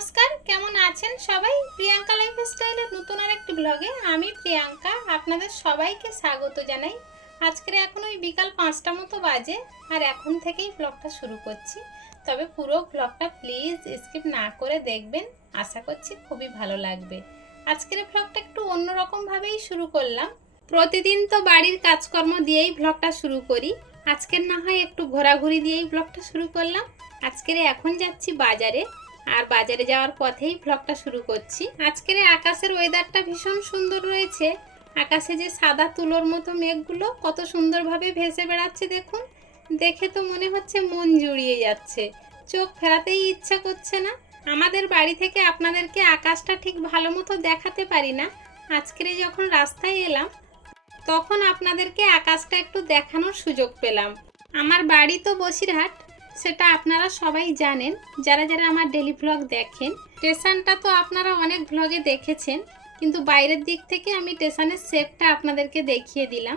নমস্কার, কেমন আছেন সবাই? প্রিয়াঙ্কা লাইফ স্টাইলের নতুন আর একটি ব্লগে আমি প্রিয়াঙ্কা আপনাদের সবাইকে স্বাগত জানাই। আজকের এখন ওই বিকাল পাঁচটা মতো বাজে আর এখন থেকেই ব্লগটা শুরু করছি। তবে পুরো ব্লগটা প্লিজ স্কিপ না করে দেখবেন, আশা করছি খুবই ভালো লাগবে। আজকের ব্লগটা একটু অন্যরকমভাবেই শুরু করলাম। প্রতিদিন তো বাড়ির কাজকর্ম দিয়েই ব্লগটা শুরু করি। আজকের না হয় একটু ঘোরাঘুরি দিয়েই ব্লগটা শুরু করলাম। আজকের এখন যাচ্ছি বাজারে। আর বাজারে যাওয়ার পথেই ব্লগটা শুরু করছি। আজকের আকাশের ওয়েদারটা ভীষণ সুন্দর রয়েছে। আকাশে যে সাদা তুলোর মতো মেঘগুলো কত সুন্দরভাবে ভেসে বেড়াচ্ছে দেখুন। দেখে তো মনে হচ্ছে মন জুড়িয়ে যাচ্ছে। চোখ ফেরাতেই ইচ্ছা করছে না। আমাদের বাড়ি থেকে আপনাদেরকে আকাশটা ঠিক ভালো মতো দেখাতে পারি না। আজকের যখন রাস্তায় এলাম, তখন আপনাদেরকে আকাশটা একটু দেখানোর সুযোগ পেলাম। আমার বাড়ি তো বসিরহাট সেটা আপনারা সবাই জানেন। যারা যারা আমার ডেলি ভ্লগ দেখেন, স্টেশনটা তো আপনারা অনেক ভ্লগে দেখেছেন, কিন্তু বাইরের দিক থেকে আমি স্টেশনের সেটটা আপনাদেরকে দেখিয়ে দিলাম।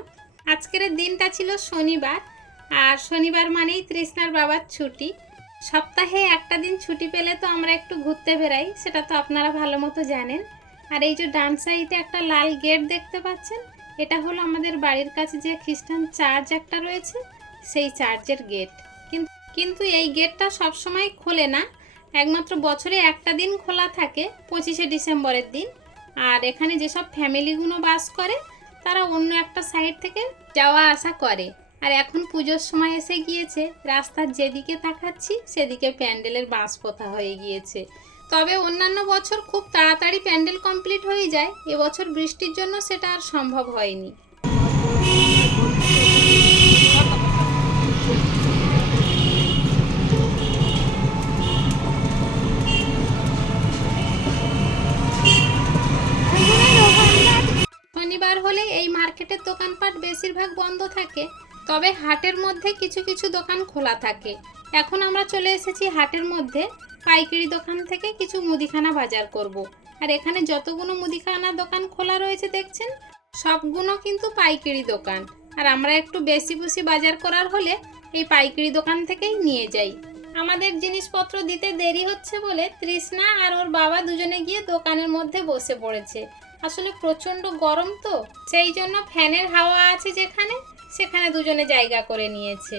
আজকের দিনটা ছিল শনিবার, আর শনিবার মানেই তৃষ্ণার বাবার ছুটি। সপ্তাহে একটা দিন ছুটি পেলে তো আমরা একটু ঘুরতে বেরাই সেটা তো আপনারা ভালো মতো জানেন। আর এই যে ডান সাইডে একটা লাল গেট দেখতে পাচ্ছেন, এটা হলো আমাদের বাড়ির কাছে যে খ্রিস্টান চার্চ একটা রয়েছে, সেই চার্চের গেট কিন্তু এই গেটটা সবসময় খোলে না। একমাত্র বছরে একটা দিন খোলা থাকে, পঁচিশে ডিসেম্বরের দিন। আর এখানে যেসব ফ্যামিলিগুলো বাস করে, তারা অন্য একটা সাইড থেকে যাওয়া আসা করে। আর এখন পুজোর সময় এসে গিয়েছে, রাস্তার যেদিকে তাকাচ্ছি, সেদিকে প্যান্ডেলের বাঁশ পোতা হয়ে গিয়েছে। তবে অন্যান্য বছর খুব তাড়াতাড়ি প্যান্ডেল কমপ্লিট হয়ে যায়, এবছর বৃষ্টির জন্য সেটা আর সম্ভব হয়নি। হলে এই মার্কেটের দোকানপাট বেশিরভাগ বন্ধ থাকে, তবে হাটের মধ্যে কিছু কিছু দোকান খোলা থাকে। এখন আমরা চলে এসেছি হাটের মধ্যে, পাইকারি দোকান থেকে কিছু মুদিখানা বাজার করব। আর এখানে যতগুলো মুদিখানা দোকান খোলা রয়েছে দেখছেন, সবগুলো কিন্তু পাইকারি দোকান। আর আমরা একটু বেশি বেশি বাজার করার হলে এই পাইকারি দোকান থেকেই নিয়ে যাই। আমাদের জিনিসপত্র দিতে দেরি হচ্ছে বলে তৃষ্ণা আর ওর বাবা দুজনে গিয়ে দোকানের মধ্যে বসে পড়েছে। আসলে প্রচণ্ড গরম তো, সেই জন্য ফ্যানের হাওয়া আছে যেখানে, সেখানে দুজনে জায়গা করে নিয়েছে।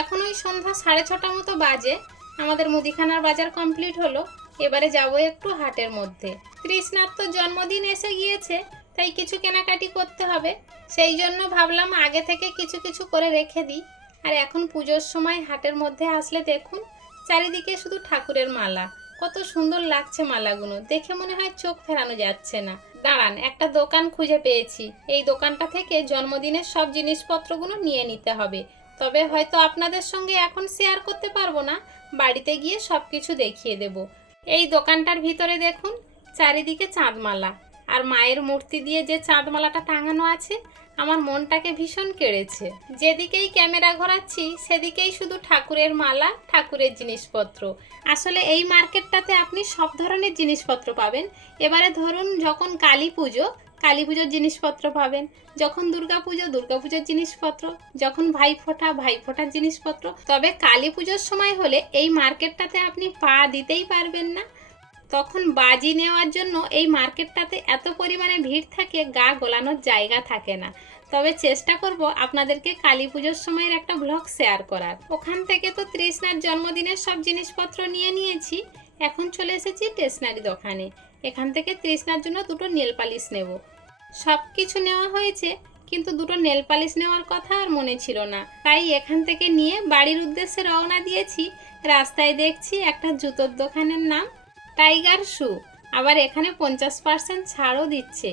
এখন ওই সন্ধ্যা সাড়ে ছটা মতো বাজে, আমাদের মুদিখানার বাজার কমপ্লিট হলো, এবারে যাব একটু হাটের মধ্যে। তৃষ্ণার তো জন্মদিন এসে গিয়েছে, তাই কিছু কেনাকাটি করতে হবে, সেই জন্য ভাবলাম আগে থেকে কিছু কিছু করে রেখে দিই। আর এখন পুজোর সময় হাটের মধ্যে আসলে দেখুন, চারিদিকে শুধু ঠাকুরের মালা, কত সুন্দর লাগছে মালাগুলো, দেখে মনে হয় চোখ ফেরানো যাচ্ছে না। দাঁড়ান, একটা দোকান খুঁজে পেয়েছি। এই দোকানটা থেকে জন্মদিনের সব জিনিসপত্রগুলো নিয়ে নিতে হবে। তবে হয়তো আপনাদের সঙ্গে এখন শেয়ার করতে পারব না। বাড়িতে গিয়ে সব কিছু দেখিয়ে দেব। এই দোকানটার ভিতরে দেখুন, চারিদিকে চাঁদমালা। আর মায়ের মূর্তি দিয়ে যে চাঁদমালাটা টাঙানো আছে আমার মনটাকে ভীষণ কেড়েছে। যেদিকেই ক্যামেরা ঘোরাচ্ছি, সেদিকেই শুধু ঠাকুরের মালা, ঠাকুরের জিনিসপত্র। আসলে এই মার্কেটটাতে আপনি সব ধরনের জিনিসপত্র পাবেন। এবারে ধরুন যখন কালী পুজো, কালী পুজোর জিনিসপত্র পাবেন। যখন দুর্গা পুজো, দুর্গা পুজোর জিনিসপত্র। যখন ভাই ফোঁটা, ভাই ফোঁটার জিনিসপত্র। তবে কালী পুজোর সময় হলে এই মার্কেটটাতে আপনি পা দিতেই পারবেন না। তখন বাজি নেওয়ার জন্য এই মার্কেটটাতে এত পরিমাণে ভিড় থাকে, গা গোলানোর জায়গা থাকে না। তবে চেষ্টা করব আপনাদেরকে কালী পুজোর সময়ের একটা ব্লগ শেয়ার করার। ওখান থেকে তো তৃষ্ণার জন্মদিনের সব জিনিসপত্র নিয়ে নিয়েছি। এখন চলে এসেছি স্টেশনারি দোকানে। এখান থেকে তৃষ্ণার জন্য দুটো নেল পালিশ নেব। সব কিছু নেওয়া হয়েছে, কিন্তু দুটো নেল পালিশ নেওয়ার কথা আর মনে ছিল না। তাই এখান থেকে নিয়ে বাড়ির উদ্দেশ্যে রওনা দিয়েছি। রাস্তায় দেখছি একটা জুতোর দোকানের নাম টাইগার শু। আবার এখানে পঞ্চাশ পার্সেন্ট ছাড়ও দিচ্ছে।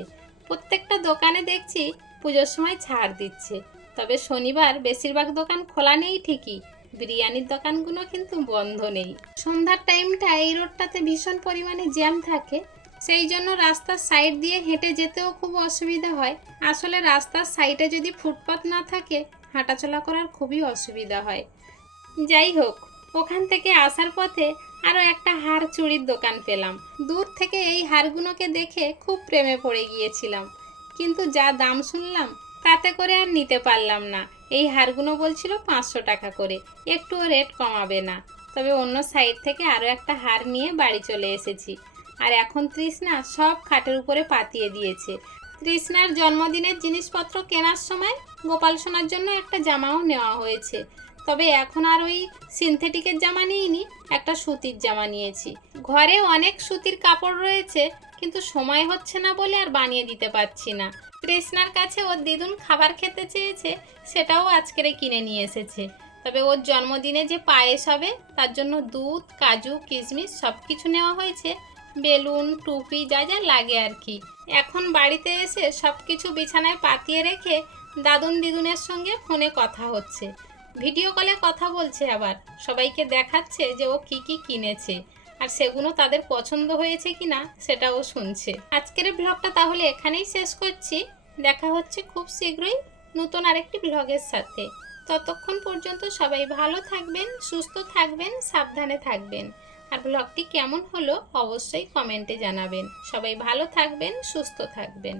প্রত্যেকটা দোকানে দেখছি পুজোর সময় ছাড় দিচ্ছে। তবে শনিবার বেশিরভাগ দোকান খোলা নেই ঠিকই। বিরিয়ানির দোকানগুলো কিন্তু বন্ধ নেই। সন্ধ্যার টাইমটা এই রোডটাতে ভীষণ পরিমাণে জ্যাম থাকে। সেই জন্য রাস্তার সাইড দিয়ে হেঁটে যেতেও খুব অসুবিধা হয়। আসলে রাস্তার সাইডে যদি ফুটপাত না থাকে, হাঁটাচলা করার খুবই অসুবিধা হয়। যাই হোক, ওখান থেকে আসার পথে আরও একটা হার চুড়ির দোকান পেলাম। দূর থেকে এই হারগুলোকে দেখে খুব প্রেমে পড়ে গিয়েছিলাম। কিন্তু যা দাম শুনলাম, তাতে করে আর নিতে পারলাম না। এই হারগুলো বলছিল পাঁচশো টাকা করে, একটুও রেট কমাবে না। তবে অন্য সাইড থেকে আরও একটা হার নিয়ে বাড়ি চলে এসেছি। আর এখন তৃষ্ণা সব খাটের উপরে পাতিয়ে দিয়েছে। তৃষ্ণার জন্মদিনের জিনিসপত্র কেনার সময় গোপাল সোনার জন্য একটা জামাও নেওয়া হয়েছে। তবে এখন আর ওই সিনথেটিকের জামা নিইনি, একটা সুতির জামা নিয়েছি। ঘরে অনেক সুতির কাপড় রয়েছে, কিন্তু সময় হচ্ছে না বলে আর বানিয়ে দিতে পারছি না। তৃষ্ণার কাছে ওর দিদুন খাবার খেতে চেয়েছে, সেটাও আজকেরে কিনে নিয়ে এসেছে। তবে ওর জন্মদিনে যে পায়েস হবে, তার জন্য দুধ, কাজু, কিশমিশ সব কিছু নেওয়া হয়েছে। বেলুন, টুপি, যা যা লাগে আর কি। এখন বাড়িতে এসে সব কিছু বিছানায় পাতিয়ে রেখে দাদুন দিদুনের সঙ্গে ফোনে কথা হচ্ছে। ভিডিও কলে কথা বলছে আবার। সবাইকে দেখাচ্ছে যে ও কি কি কিনেছে। আর সেগুলো তাদের পছন্দ হয়েছে কি না, সেটাও শুনছে। আজকের ব্লগটা তাহলে এখানেই শেষ করছি। দেখা হচ্ছে খুব শীঘ্রই নতুন আরেকটি ব্লগের সাথে। ততক্ষণ পর্যন্ত সবাই ভালো থাকবেন, সুস্থ থাকবেন, সাবধানে থাকবেন। আর ব্লগটি কেমন হলো অবশ্যই কমেন্টে জানাবেন। সবাই ভালো থাকবেন, সুস্থ থাকবেন।